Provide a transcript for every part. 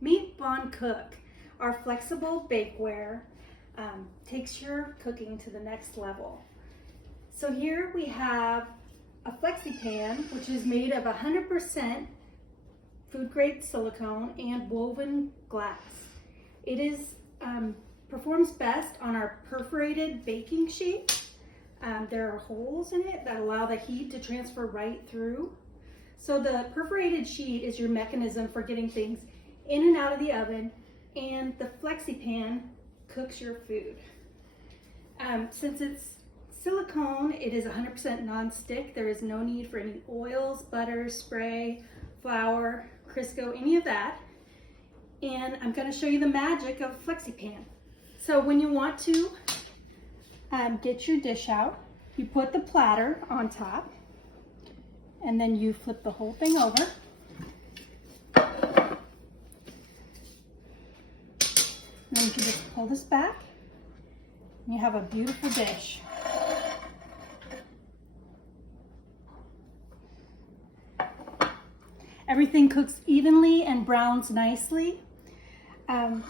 Meet bonCOOK, our flexible bakeware. Takes your cooking to the next level. So here we have a Flexi Pan, which is made of 100% food grade silicone and woven glass. It is performs best on our perforated baking sheet. There are holes in it that allow the heat to transfer right through. So the perforated sheet is your mechanism for getting things in and out of the oven, and the Flexi Pan cooks your food. Since it's silicone, it is 100% non-stick. There is no need for any oils, butter, spray, flour, Crisco, any of that. And I'm going to show you the magic of Flexi Pan. So when you want to get your dish out, you put the platter on top, and then you flip the whole thing over. Then you can just pull this back, and you have a beautiful dish. Everything cooks evenly and browns nicely. The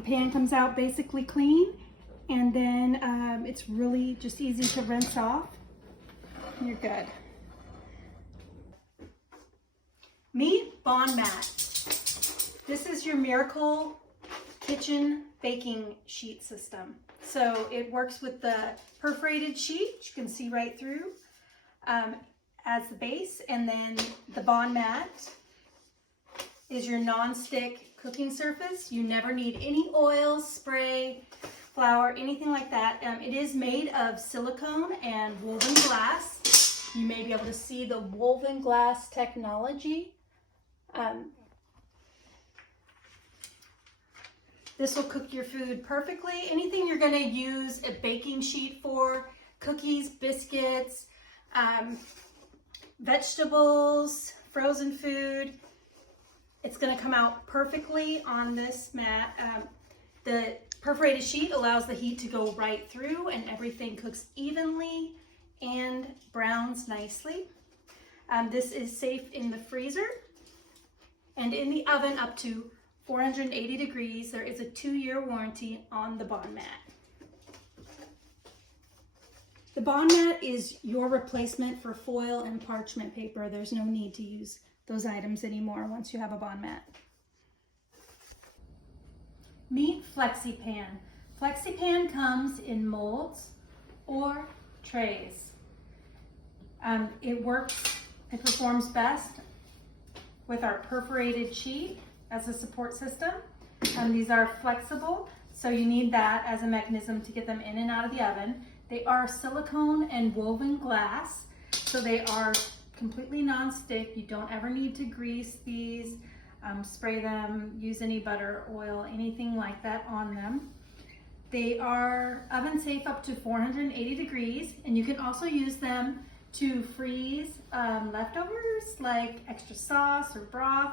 pan comes out basically clean, and then it's really just easy to rinse off. You're good. Meet bonMAT. This is your miracle kitchen baking sheet system. So it works with the perforated sheet, you can see right through, as the base, and then the bonMAT is your non-stick cooking surface. You never need any oils, spray, flour, anything like that. It is made of silicone and woven glass. You may be able to see the woven glass technology. This will cook your food perfectly. Anything you're going to use a baking sheet for, cookies, biscuits, vegetables, frozen food, it's going to come out perfectly on this mat. The perforated sheet allows the heat to go right through, and everything cooks evenly and browns nicely. This is safe in the freezer and in the oven up to 480 degrees. There is a 2-year warranty on the bonMAT. The bonMAT is your replacement for foil and parchment paper. There's no need to use those items anymore once you have a bonMAT. Meet Flexi Pan. Flexi Pan comes in molds or trays. It performs best with our perforated sheet as a support system. These are flexible, so you need that as a mechanism to get them in and out of the oven. They are silicone and woven glass, so they are completely non-stick. You don't ever need to grease these, spray them, use any butter, oil, anything like that on them. They are oven safe up to 480 degrees, and you can also use them to freeze leftovers like extra sauce or broth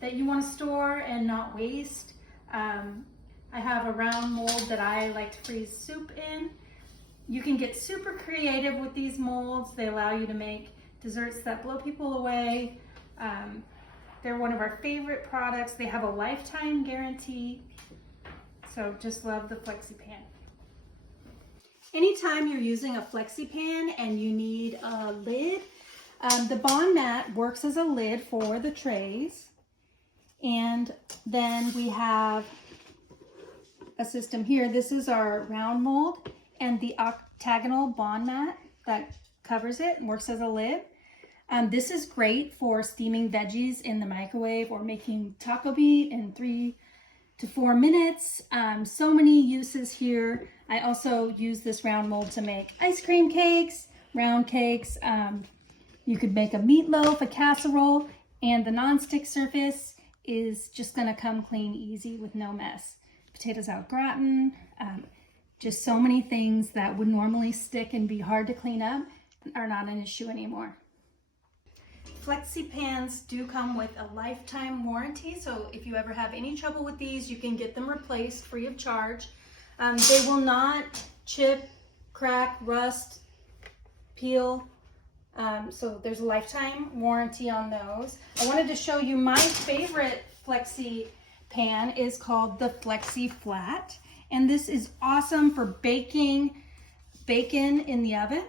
that you want to store and not waste. I have a round mold that I like to freeze soup in. You can get super creative with these molds. They allow you to make desserts that blow people away. They're one of our favorite products. They have a lifetime guarantee. So just love the Flexi Pan. Anytime you're using a Flexi Pan and you need a lid, the bonMAT works as a lid for the trays. And then we have a system here. This is our round mold and the octagonal bonMAT that covers it and works as a lid. This is great for steaming veggies in the microwave or making taco meat in 3 to 4 minutes. So many uses here. I also use this round mold to make ice cream cakes, round cakes. You could make a meatloaf, a casserole, and the non-stick surface is just gonna come clean easy with no mess. Potatoes au gratin, just so many things that would normally stick and be hard to clean up are not an issue anymore. Flexi Pans do come with a lifetime warranty, so if you ever have any trouble with these, you can get them replaced free of charge. They will not chip, crack, rust, peel. So there's a lifetime warranty on those. I wanted to show you my favorite Flexi pan is called the Flexi Flat. And this is awesome for baking bacon in the oven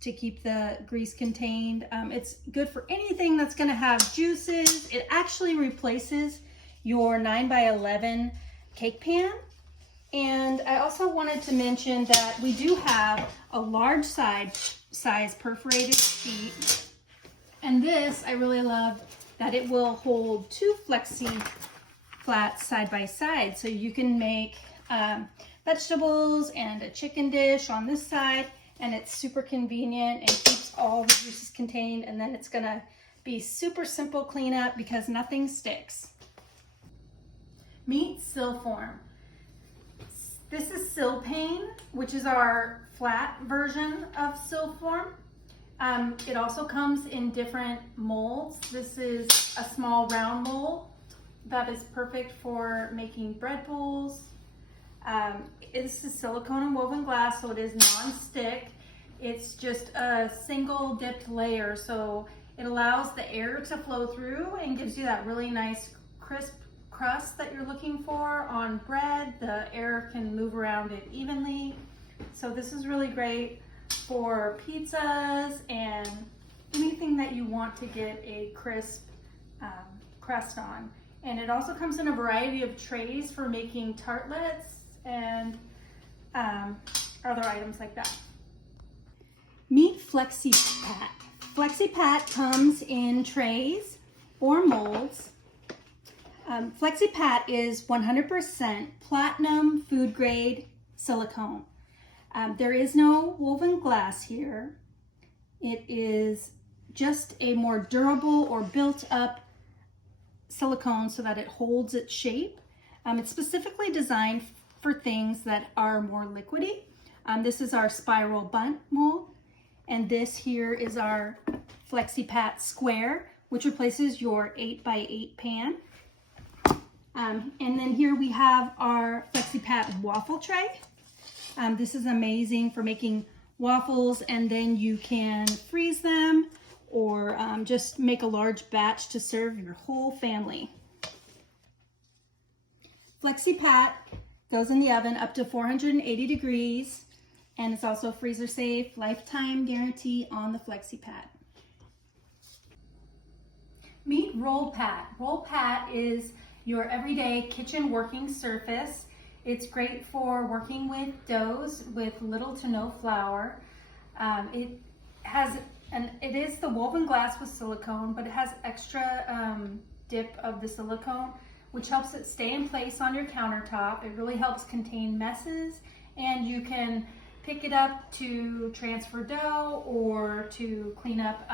to keep the grease contained. It's good for anything that's gonna have juices. It actually replaces your 9x11 cake pan. And I also wanted to mention that we do have a large size perforated sheet. And this, I really love that it will hold 2 Flexi Flats side by side. So you can make vegetables and a chicken dish on this side, and it's super convenient and keeps all the juices contained. And then it's gonna be super simple cleanup because nothing sticks. Meet Silform. This is Silpane, which is our flat version of Silform. It also comes in different molds. This is a small round mold that is perfect for making bread bowls. This is silicone and woven glass, so it is non-stick. It's just a single dipped layer, so it allows the air to flow through and gives you that really nice crisp crust that you're looking for on bread. The air can move around it evenly. So this is really great for pizzas and anything that you want to get a crisp crust on. And it also comes in a variety of trays for making tartlets and other items like that. Meet Flexipat. Flexipat comes in trays or molds. Flexipat is 100% platinum food grade silicone. There is no woven glass here. It is just a more durable or built up silicone so that it holds its shape. It's specifically designed for things that are more liquidy. This is our spiral bunt mold, and this here is our Flexipat square, which replaces your 8x8 pan. And then here we have our Flexipat waffle tray. This is amazing for making waffles, and then you can freeze them or just make a large batch to serve your whole family. Flexipat goes in the oven up to 480 degrees, and it's also freezer safe, lifetime guarantee on the Flexipat. Meet RollPat. RollPat is your everyday kitchen working surface. It's great for working with doughs with little to no flour. It is the woven glass with silicone, but it has extra dip of the silicone, which helps it stay in place on your countertop. It really helps contain messes, and you can pick it up to transfer dough or to clean up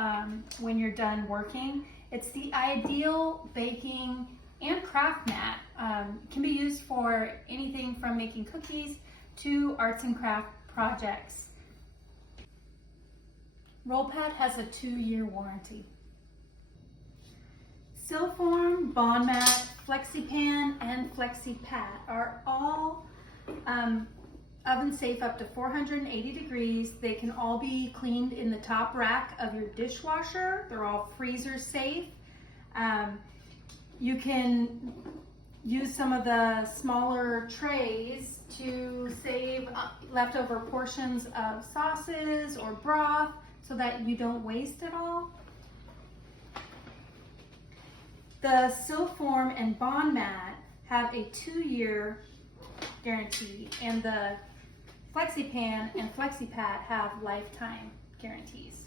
when you're done working. It's the ideal baking and craft mat. Can be used for anything from making cookies to arts and craft projects. RollPat has a 2-year warranty. Silform, bonMAT, Flexipan, and Flexipat are all oven safe up to 480 degrees. They can all be cleaned in the top rack of your dishwasher. They're all freezer safe. You can use some of the smaller trays to save leftover portions of sauces or broth so that you don't waste it all. The Silform and bonMAT have a 2-year guarantee, and the Flexipan and Flexipat have lifetime guarantees.